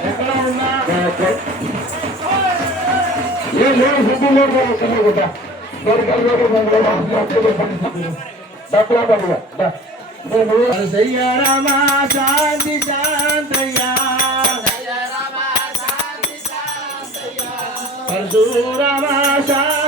ఎక్కడ ఉన్నా ఏ లేదు సిద్ధంలో కూడా శయ్యారమా శాంతి శాంతయ్యా పరశురామా శాంతి శాంతయ్యా Madhura Vasa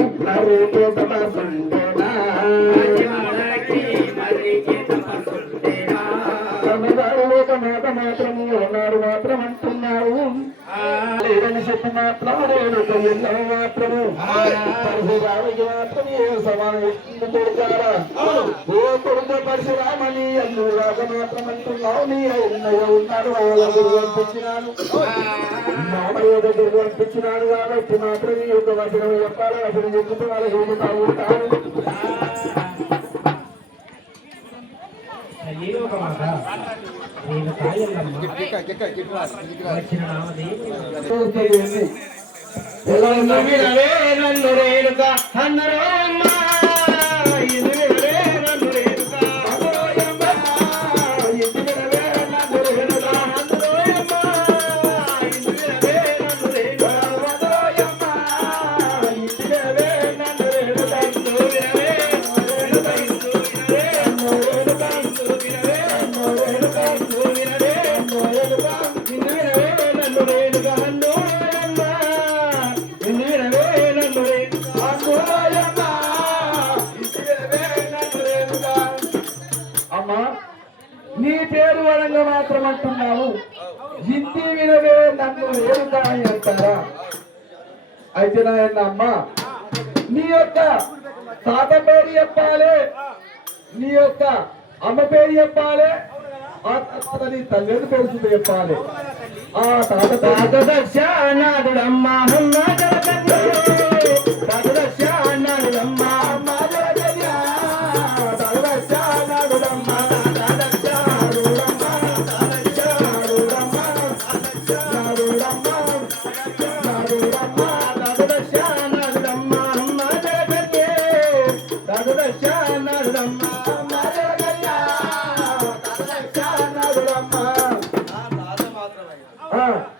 మాట లేదని చెప్పి మాత్రం నేను ఎన్నో మాత్రము పరశురాముడికి మాత్రం ఏ సమానం ఇస్తుంది కొడుకారా ఓ కొడుకు పరశురామని అల్లు రాక మాత్రం అంటున్నావు నీ ఎన్నో ఉన్నారు వాళ్ళ దగ్గర పంపించినాను మామయ్య దగ్గర పంపించినాను కాబట్టి మాత్రం ఈ యొక్క వచనం చెప్పాలి అసలు చెప్తూ వాళ్ళకి చెబుతా ఉంటాను ఏదో ఒక మాట నన్ను రేణుక అన్నరో అమ్మా. ఇంటి వినవే నన్ను రేణుక అని అంటారా అయితే నాయన అమ్మ నీ యొక్క తాత పేరు చెప్పాలి నీ యొక్క అమ్మ పేరు చెప్పాలి ఆ తర్వాత నీ తల్లి పేరు చెప్పాలి. ఆ తాత తాత దక్ష అన్నాడుడమ్మ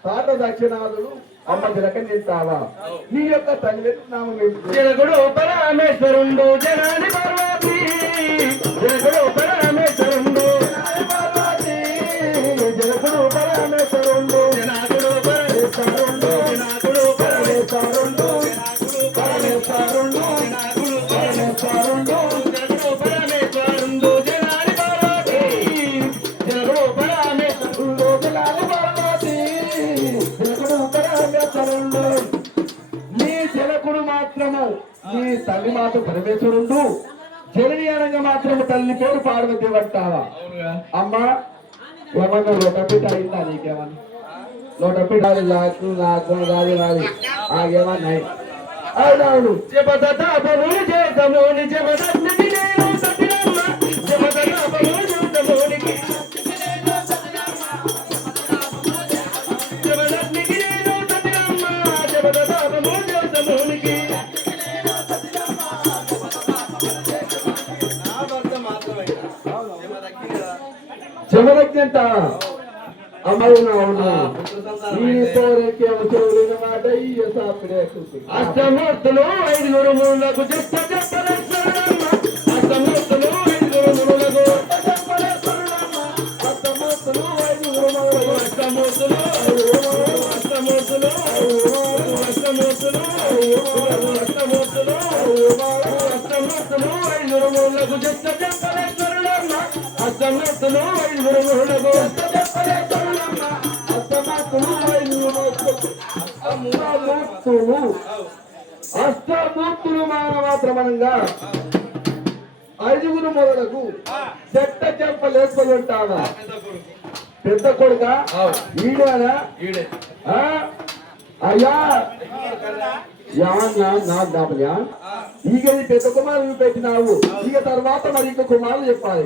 తాత దక్షిణాదుడు అమ్మ జలకం చేస్తావా నీ యొక్క తల్లి నామం జలకుడు పరమేశ్వరుండు జనాని పార్వతి. పరమేశ్వరుండు. జనని అనగా మాత్రము తల్లి పేరు పార్వతి అంటావా? అమ్మా ఏమన్నా లోటపిట అయిందా నీకేమన్నా? లోటపిట నాకు నాకు రాదు రాదు ఆగేమన్నాయి అవునవును. జపదతాపము చేతమోని జమరజ్ఞంట అమ్మవును అవును ఈ కోరికే చెవులిన మాట ఈ సాపిడే అష్టమూర్తులు ఐదుగురు మూలకు చెప్ప చెప్పలేశ్వరమ్మ అష్టమూర్తులు ఐదుగురు మూలకు చెప్పలేశ్వరమ్మ అష్టమూర్తులు ఐదుగురు మూలకు అష్టమూర్తులు అష్టమూర్తులు అష్టమూర్తులు అష్టమూర్తులు అష్టమూర్తులు ఐదుగురు అష్టమూర్తులు ఐదుగురు చెప్పలేశ్వరమ్మ అష్టమూర్తులు ఐదుగురు అష్టమూర్తులు అష్టమూర్తులు మాత్రమనంగా ఐదుగురు మొదలకు చెట్ట చెంపలేసుకొని ఉంటావా? పెద్ద కొడుక? ఈడేనా? ఆ? అయ్యా. యాన్న నా దాపయా ಈಗ ಈ పెద్ద కుమారులు పెట్టినావు. ఇక తర్వాత మరి ఇంకో కుమారులు చెప్పాలి.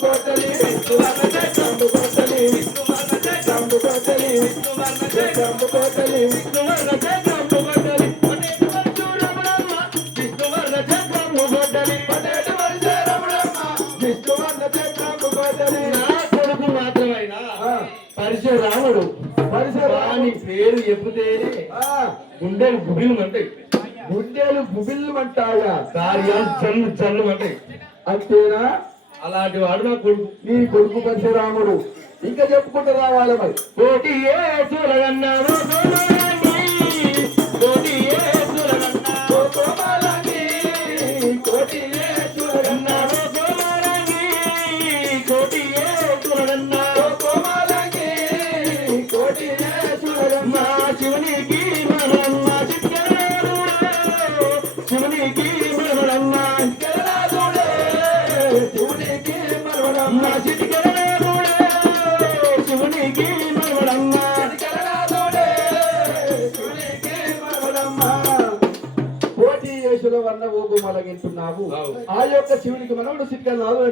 కోటలి కోటలి చెబితేనే గుండెలు గుబిలు అంటాయి గుండెలు గుబిల్లుమంటాయా? కార్యాలు చల్లు చల్లు అంటాయి అంతేనా? అలాంటి వాడు నా కొడుకు. నీ కొడుకు పరశురాముడు. ఇంకా చెప్పుకుంటూ రావాలి మరి. కోటి ఏ చూడగన్నాను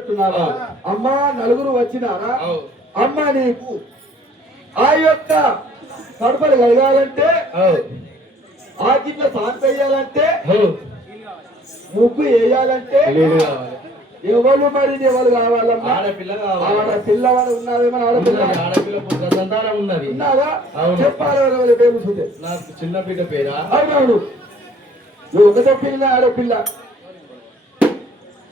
అవు. అమ్మా నలుగురు వచ్చినారా. అమ్మ నీకు ఆ యొక్క కడపలు కలగాలంటే ఆ గిట్ల సాంత వేయాలంటే ముగ్గు వేయాలంటే ఎవరు మరి ఎవరు కావాలమ్మా? ఆడపిల్ల పిల్లవాడు ఉన్నారేమో ఆడపిల్ల ఉన్నది, ఆడపిల్ల సంతానం ఉన్నది. ఉన్నారా. చెప్పాలి పేరు నాకు చిన్న బిడ్డ పేరా? అవునవును. నువ్వు ఒకటే పిల్ల ఆడపిల్ల.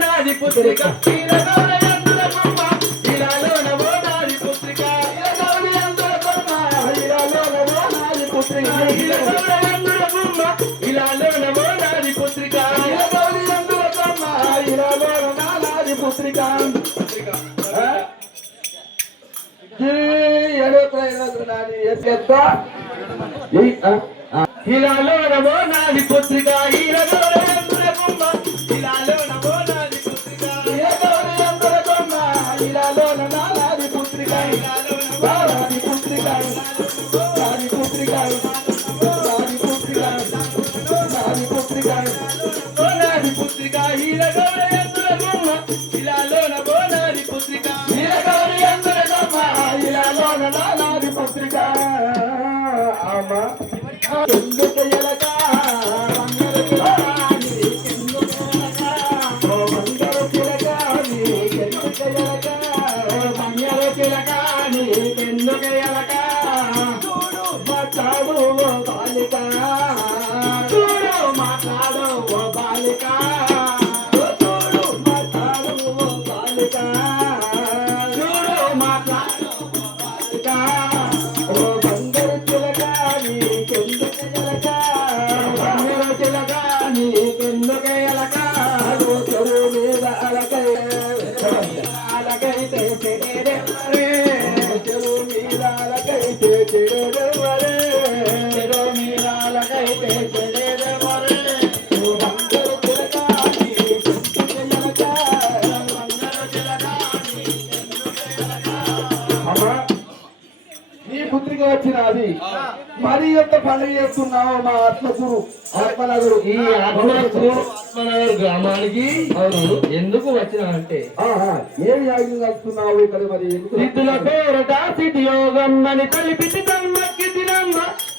నాది పుత్రిక ఈరగౌరయందుల బొమ్మ, నాది పుత్రిక ఈరగౌరయందుల ఇలాలో ఆ, నాది పుత్రిక ఇలాలో బొమ్మ, నాది పుత్రిక ఇలాలో మరి ఎంత పని చేస్తున్నావు మా ఆత్మకురు ఆత్మనగరు. ఈ ఆత్మనగర్ ఆత్మనగర్ గ్రామానికి అవును. ఎందుకు వచ్చినానంటే ఆహా, ఏమి యాగం కలుస్తున్నావు ఇక్కడ మరి? సిద్ధుల పేరట సిద్ధి యోగం అని కలిపి తినమ్మ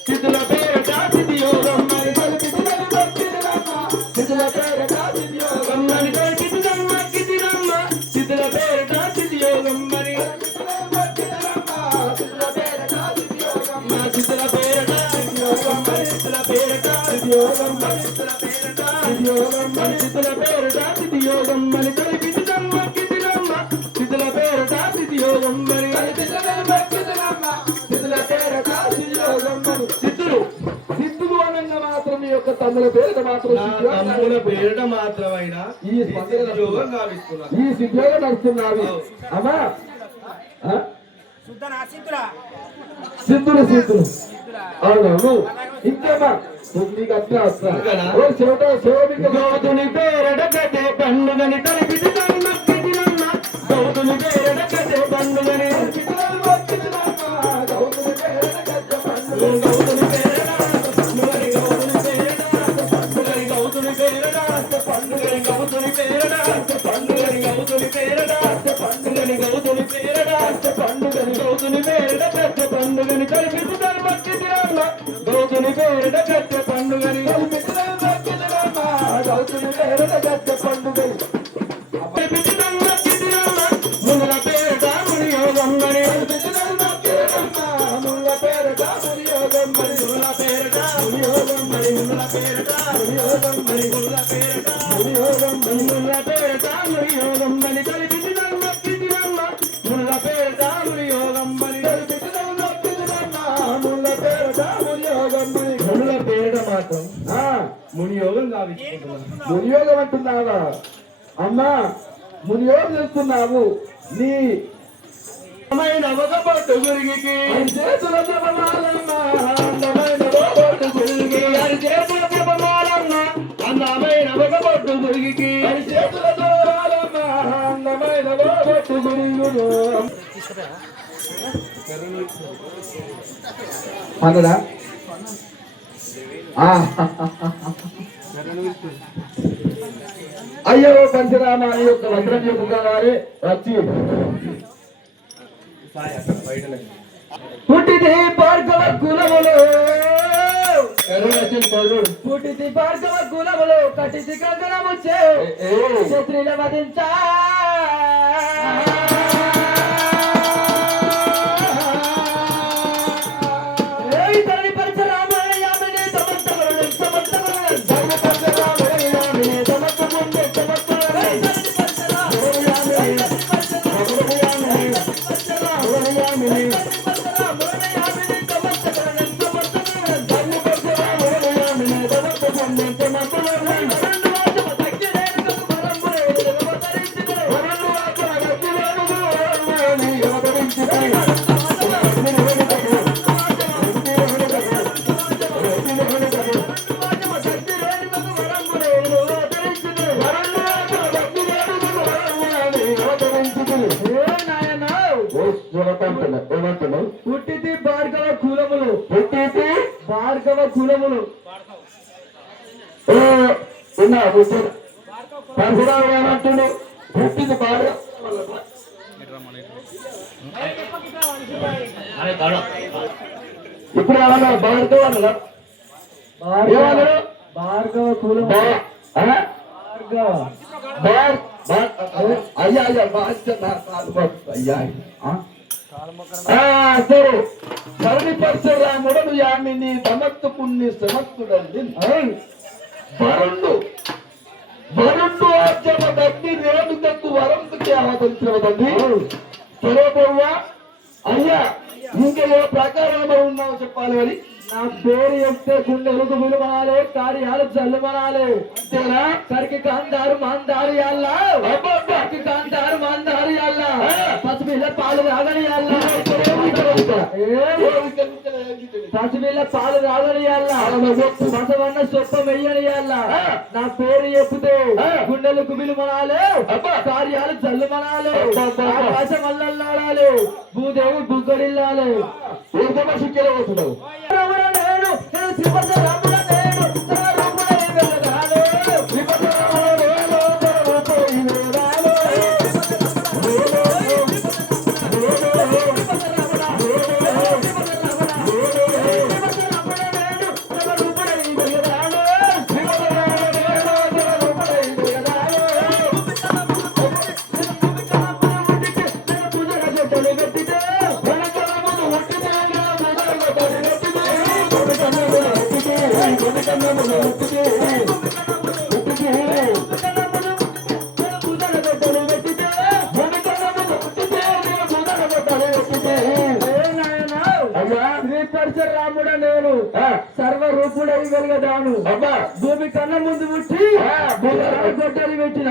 సిద్ధుల పేరట సిద్ధి యోగం అని కలిపి సిద్ధుల పేర యోగం మరి సిద్ధుల పేరట సిద్ధి. యోగం అని కలిపి తమ్మకి తినమ్మ సిద్ధుల పేరట సిద్ధి. యోగం మరి సిద్ధులు సిద్ధులు అనగా మాత్రం నీ యొక్క తమ్ముల పేరు మాత్రం తమ్ముల పేరిట మాత్రమైన ఈ యోగం ఈ నడుస్తున్నారు అమ్మా సిద్ధులు సిద్ధులు అవునవును. ఇంకేమా నీకు అట్లా వస్తా. ఓ చెవిట చెవిటికి గౌతుని పేరడ కదే పండుగని తలపిది తమ్మక్కిదినమ్మ గౌతుని పేరడ అంటున్నావా అమ్మా మునియోగం చేస్తున్నావు నీ అందమైన చేతుల జపమాలమ్మ, చేతుల జపమాలమ్మ చేతుల జపమాలమ్మ. అన్నడా ఆ, అయ్యో పరశురామ ఈ యొక్క వజ్రం చెప్పుకోవాలి వచ్చి పుట్టిది భార్గవ కులములో. పుట్టిది భార్గవ కులములో కటిది. క్షత్రియుల వధించా పరశురాము ఏమంటుండు? పుట్టింది బాగా ఇప్పుడు ఏమన్నా భార్గవ అయ్యా అయ్యా. అయ్యా సరే. యామిని వరుణుడు వరుణుడు ఆచమ తగ్గి రేణుకకు వరంతుకి అవతరించవదండి సరే బొవ్వా అయ్యా ఇంకా ఏ ప్రకారంలో ఉన్నావు చెప్పాలి మరి? నా పేరు చెప్తే గుండెలకు విలువనాలే కార్యాలు చల్లుమనాలే అంతేనా? సరికి కాందారు మాందారు అల్లా. సరికి కాందారు మాందారు అల్లా. ఆ. పసిపిల్ల పాలు రాగని అల్లా. పసిపిల్ల పాలు చెప్పు. బసవన్న సొప్ప ఆ. నా పేరు చెప్తే ఆ. గుండెలకు విలువనాలే అబ్బా. కార్యాలు అబ్బా, అబ్బా. ఆకాశం అల్లల్లాడాలి భూదేవి బుగ్గడిల్లాలి ఏం సమస్య ఇక్కడ పోతున్నావు రాముడ నేను భూమి కన్నా ముందు పుట్టి గొడ్డలి పెట్టిన.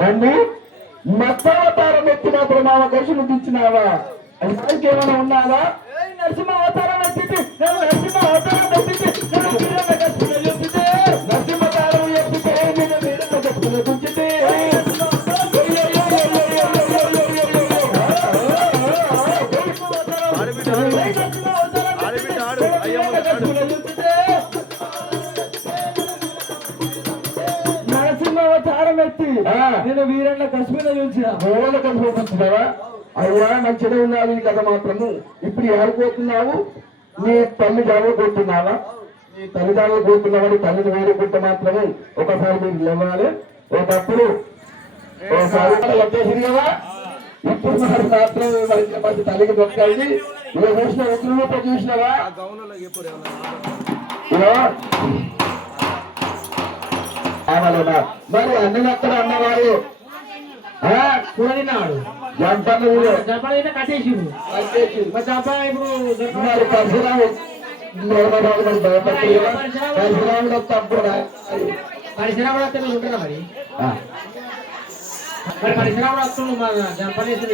అండి మత్స్యావతారం ఎత్తి మాత్రం నా అవకాశం దించినావా ఇంకేమైనా ఏమైనా ఉన్నావా నరసింహావతారం ఎత్తి నేను వీరన్న కశ్మీర చూసిన. గోడ కనిపించినావా అయ్యా మంచిగా ఉన్నావు ఈ కథ మాత్రము. ఇప్పుడు ఎవరుకోతున్నావు నీ తల్లి జాబు కోరుతున్నావా? నీ తల్లిదండ్రులు కోరుతున్నావని తల్లిని వేడుకుంటే మాత్రము ఒకసారి మీరు లేవాలి. ఒకప్పుడు ఒకసారి వచ్చేసింది కదా? ఇప్పుడు మరి మాత్రం మంచి- తల్లికి దొరకాలి నువ్వు చూసిన ఉద్యోగంతో చూసినావా? ఆమలేనా? మరి అన్ని అక్కడ అన్నవారు జంపన్న ఊరు జపాలైతే కట్టేసిండు. వచ్చేసి మరి జపా ఇప్పుడు మరి పరశురాము పరశురాముడు తప్పుడు పరిశ్రమలు వస్తే మీరు ఉంటారా మరి? మరి పరిశ్రమలు వస్తుండు మన జపాలేసి